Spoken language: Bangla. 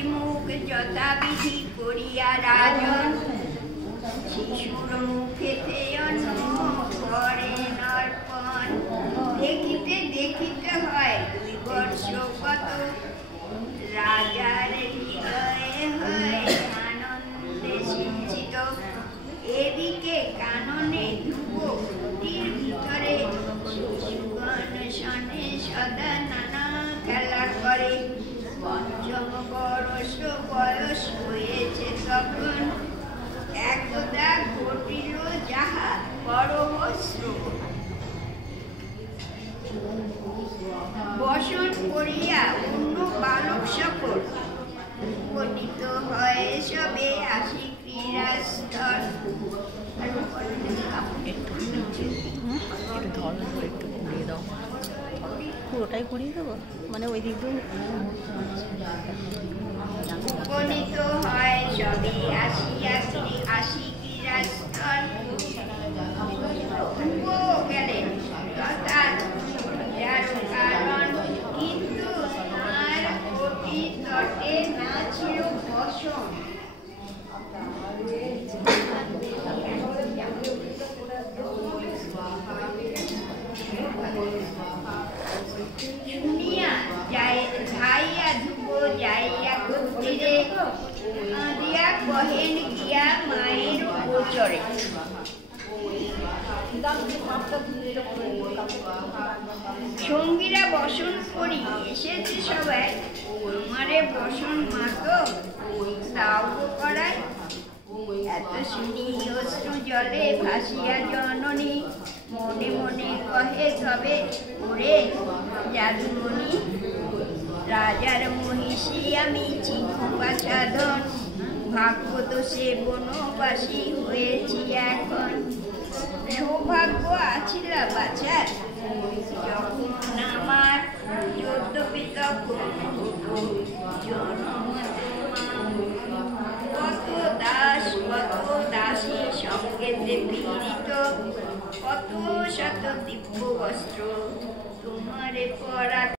বিমুখ যথাবিধি করিয়া রাজন শিশুর মুখেতে অন্ন করেন অর্পণ। দেখিতে দেখিতে হয় 2 বর্ষ কত, রাজার হৃদয়ে হয় আনন্দে সিঞ্চিত। এদিকে কাননে ধ্রুব কুটির ভিতরে শিশুগণ শনে সদা নানা খেলা করে। পঞ্চম বর্ষ বয়স হয়েছে তখন, একদা ঘটিল যাহা পরমশ্র। বসন করিয়া অন্য বালক সকল, উপনীত হয় সবে 80 ক্রীড়াস্থল। পুরোটাই ঘুরিয়ে দেবো, মানে ওই দিক দিয়ে উপনীত হয় সবে 80 ক্রীড়াস্থল। গেলেন অর্থাৎ কারণ, কিন্তু তার অতি তটে না ছিল বসন। শুনিয়া যাইয়া ধ্রুব যাইয়া কুটিরে, কাঁদিয়া কহেন গিয়া মায়ের গোচরে। সঙ্গীরা বসন করি এসেছে সবাই, আমারে বসন মাতো দাও করায়। এত শুনি অশ্রু জলে ভাসিয়া জননী, মনে মনে কহে তবে ওরে জাদুমণি। রাজার মহিষী আমি চিহ্নবা সাধন, ভাগ্য দোষে বনবাসী হয়েছি এখন। সৌভাগ্য আছিল বাছার যখন আমার, যদ্যপি তখন কত দাস কত দাসী সঙ্গেতে পীড়িত, কত শত দিব্য বস্ত্র তোমারে পরা।